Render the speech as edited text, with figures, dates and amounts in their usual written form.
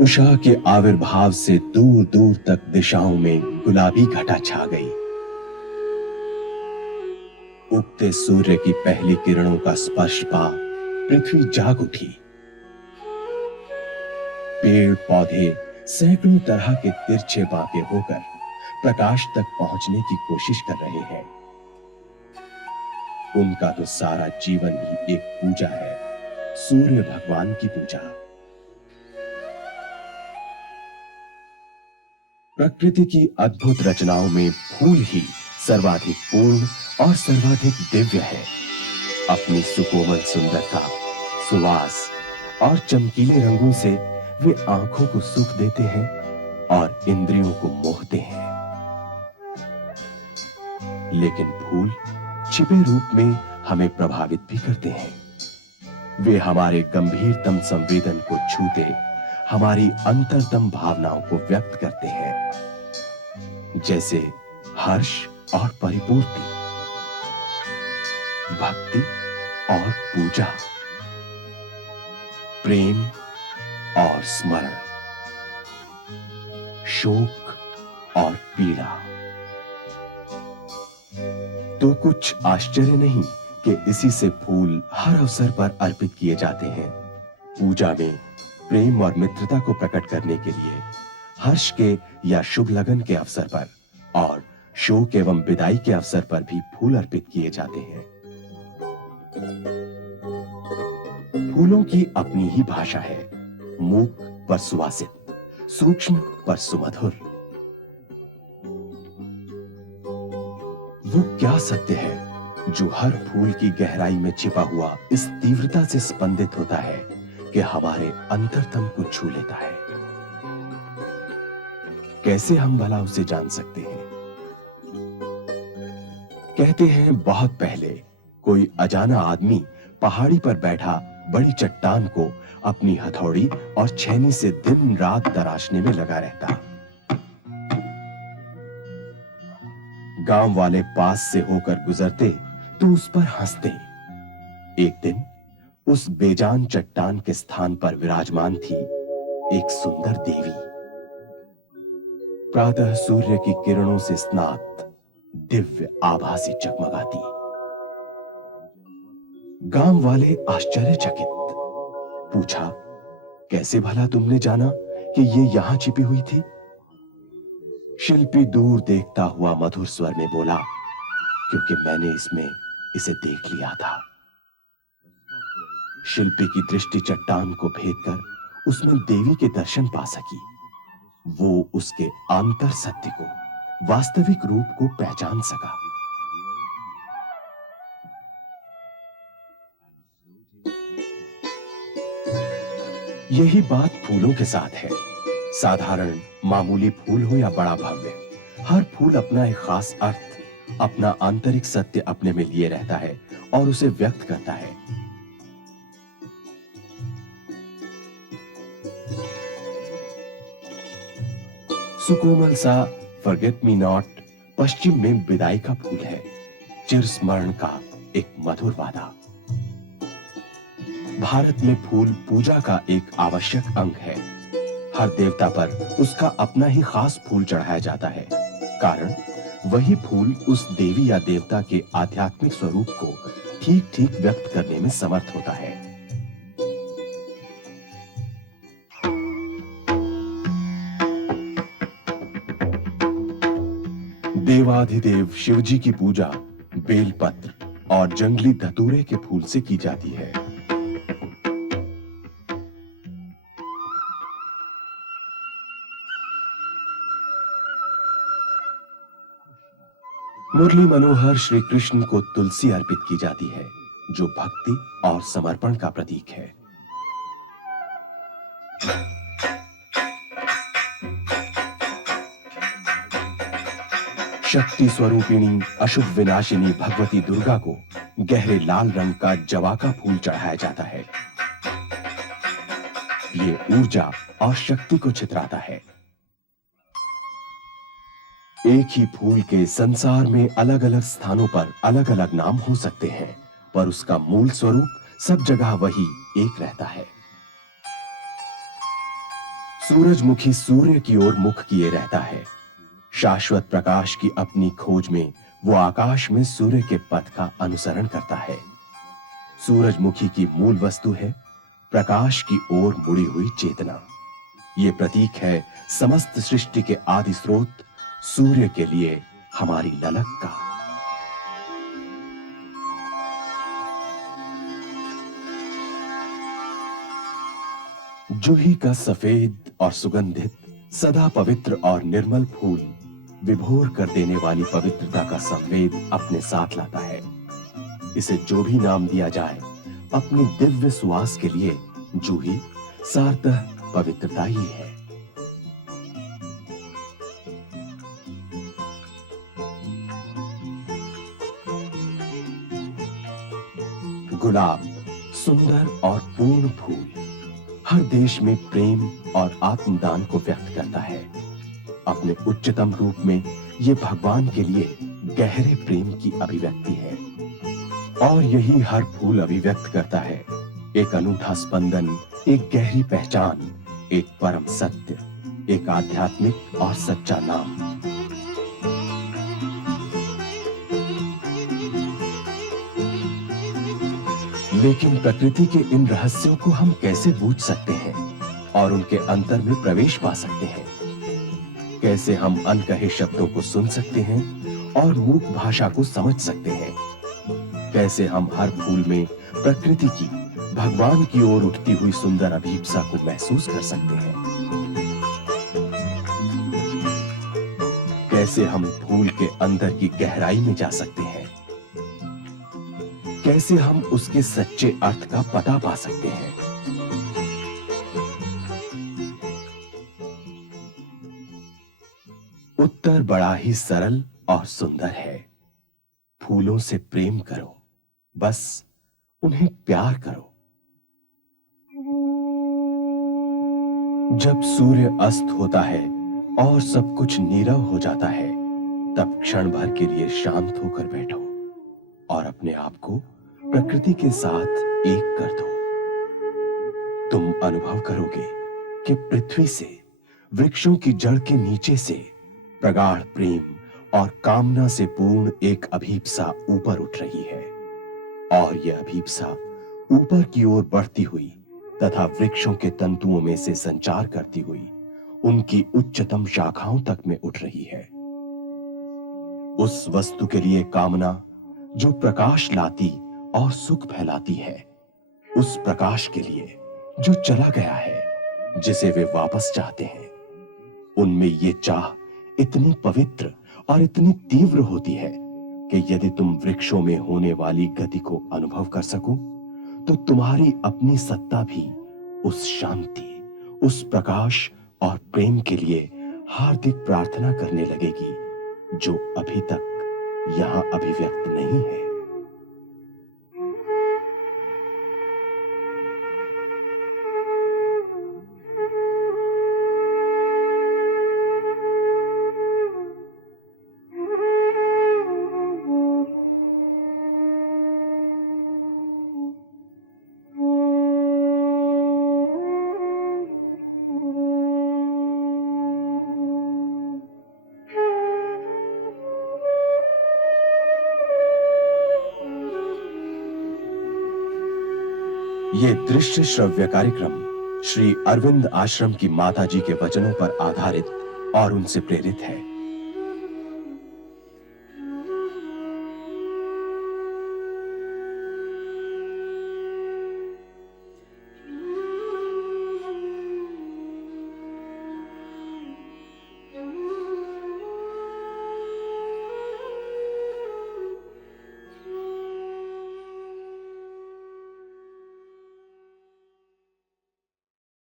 उषा के आविर्भाव से दूर दूर तक दिशाओं में गुलाबी घटा छा गई। उगते सूर्य की पहली किरणों का स्पर्श पा पृथ्वी जाग उठी। पेड़ पौधे सैकड़ों तरह के तिरछे बांके होकर प्रकाश तक पहुंचने की कोशिश कर रहे हैं। उनका तो सारा जीवन ही एक पूजा है, सूर्य भगवान की पूजा। प्रकृति की अद्भुत रचनाओं में फूल ही सर्वाधिक पूर्ण और सर्वाधिक दिव्य है। अपनी सुकोमल सुंदरता, सुवास और चमकीले रंगों से वे आंखों को सुख देते हैं और इंद्रियों को मोहते हैं। लेकिन फूल छिपे रूप में हमें प्रभावित भी करते हैं। वे हमारे गंभीरतम संवेदन को छूते हमारी अंतरतम भावनाओं को व्यक्त करते हैं, जैसे हर्ष और परिपूर्ति, भक्ति और पूजा, प्रेम और स्मरण, शोक और पीड़ा। तो कुछ आश्चर्य नहीं कि इसी से फूल हर अवसर पर अर्पित किए जाते हैं। पूजा में प्रेम और मित्रता को प्रकट करने के लिए, हर्ष के या शुभ लगन के अवसर पर और शोक एवं विदाई के अवसर पर भी फूल अर्पित किए जाते हैं। फूलों की अपनी ही भाषा है, मूक पर सुवासित, सूक्ष्म पर सुमधुर। वो क्या सत्य है जो हर फूल की गहराई में छिपा हुआ इस तीव्रता से स्पंदित होता है कि हमारे अंतरतम को छू लेता है। कैसे हम भला उसे जान सकते हैं? कहते हैं बहुत पहले कोई अजाना आदमी पहाड़ी पर बैठा बड़ी चट्टान को अपनी हथौड़ी और छेनी से दिन रात तराशने में लगा रहता। गांव वाले पास से होकर गुजरते तो उस पर हंसते। एक दिन उस बेजान चट्टान के स्थान पर विराजमान थी एक सुंदर देवी। प्रातः सूर्य की किरणों से स्नात दिव्य आभा से चकमगाती। गांव वाले आश्चर्यचकित। पूछा, कैसे भला तुमने जाना कि ये यहां छिपी हुई थी? शिल्पी दूर देखता हुआ मधुर स्वर में बोला, क्योंकि मैंने इसे देख लिया था। शिल्पी की दृष्टि चट्टान को भेदकर उसमें देवी के दर्शन पा सकी। वो उसके आंतर सत्य को, वास्तविक रूप को पहचान सका। यही बात फूलों के साथ है। साधारण मामूली फूल हो या बड़ा भव्य, हर फूल अपना एक खास अर्थ, अपना आंतरिक सत्य अपने में लिए रहता है और उसे व्यक्त करता है। सुकोमल सा फॉरगेट मी नॉट पश्चिम में विदाई का फूल है, चिरस्मरण का एक मधुर वादा। भारत में फूल पूजा का एक आवश्यक अंग है। हर देवता पर उसका अपना ही खास फूल चढ़ाया जाता है, कारण वही फूल उस देवी या देवता के आध्यात्मिक स्वरूप को ठीक ठीक व्यक्त करने में समर्थ होता है। देवाधिदेव शिवजी की पूजा बेलपत्र और जंगली धतूरे के फूल से की जाती है। मुरली मनोहर श्री कृष्ण को तुलसी अर्पित की जाती है, जो भक्ति और समर्पण का प्रतीक है। शक्ति स्वरूपिणी अशुभ विनाशिनी भगवती दुर्गा को गहरे लाल रंग का जवा का फूल चढ़ाया जाता है। ये ऊर्जा और शक्ति को छितराता है। एक ही फूल के संसार में अलग अलग स्थानों पर अलग अलग नाम हो सकते हैं, पर उसका मूल स्वरूप सब जगह वही एक रहता है। सूरजमुखी सूर्य की ओर मुख किए रहता है। शाश्वत प्रकाश की अपनी खोज में वो आकाश में सूर्य के पथ का अनुसरण करता है। सूरजमुखी की मूल वस्तु है प्रकाश की ओर मुड़ी हुई चेतना। ये प्रतीक है समस्त सृष्टि के आदि स्रोत सूर्य के लिए हमारी ललक का। जूही का सफेद और सुगंधित सदा पवित्र और निर्मल फूल विभोर कर देने वाली पवित्रता का संवेद अपने साथ लाता है। इसे जो भी नाम दिया जाए, अपनी दिव्य सुवास के लिए जूही सार्थः पवित्रता ही है। गुलाब सुंदर और पूर्ण फूल हर देश में प्रेम और आत्मदान को व्यक्त करता है। अपने उच्चतम रूप में यह भगवान के लिए गहरे प्रेम की अभिव्यक्ति है और यही हर फूल अभिव्यक्त करता है एक अनूठा स्पंदन, एक गहरी पहचान, एक परम सत्य, एक आध्यात्मिक और सच्चा नाम। लेकिन प्रकृति के इन रहस्यों को हम कैसे बूझ सकते हैं और उनके अंतर में प्रवेश पा सकते हैं? कैसे हम अनकहे शब्दों को सुन सकते हैं और मूक भाषा को समझ सकते हैं? कैसे हम हर फूल में प्रकृति की, भगवान की ओर उठती हुई सुंदर अभीप्सा को महसूस कर सकते हैं? कैसे हम फूल के अंदर की गहराई में जा सकते हैं? कैसे हम उसके सच्चे अर्थ का पता पा सकते हैं? उत्तर बड़ा ही सरल और सुंदर है। फूलों से प्रेम करो, बस उन्हें प्यार करो। जब सूर्य अस्त होता है और सब कुछ नीरव हो जाता है, तब क्षण भर के लिए शांत होकर बैठो और अपने आप को प्रकृति के साथ एक कर दो। तुम अनुभव करोगे कि पृथ्वी से, वृक्षों की जड़ के नीचे से प्रगाढ़ प्रेम और कामना से पूर्ण एक अभीप्सा ऊपर उठ रही है और यह अभीप्सा ऊपर की ओर बढ़ती हुई तथा वृक्षों के तंतुओं में से संचार करती हुई उनकी उच्चतम शाखाओं तक में उठ रही है। उस वस्तु के लिए कामना जो प्रकाश लाती और सुख फैलाती है, उस प्रकाश के लिए जो चला गया है, जिसे वे वापस चाहते हैं, उनमें ये चाह इतनी पवित्र और इतनी तीव्र होती है कि यदि तुम वृक्षों में होने वाली गति को अनुभव कर सको, तो तुम्हारी अपनी सत्ता भी उस शांति, उस प्रकाश और प्रेम के लिए हार्दिक प्रार्थना करने लगेगी, जो अभी तक यहां अभिव्यक्त नहीं है। ये दृश्य श्रव्य कार्यक्रम श्री अरविंद आश्रम की माताजी के वचनों पर आधारित और उनसे प्रेरित है।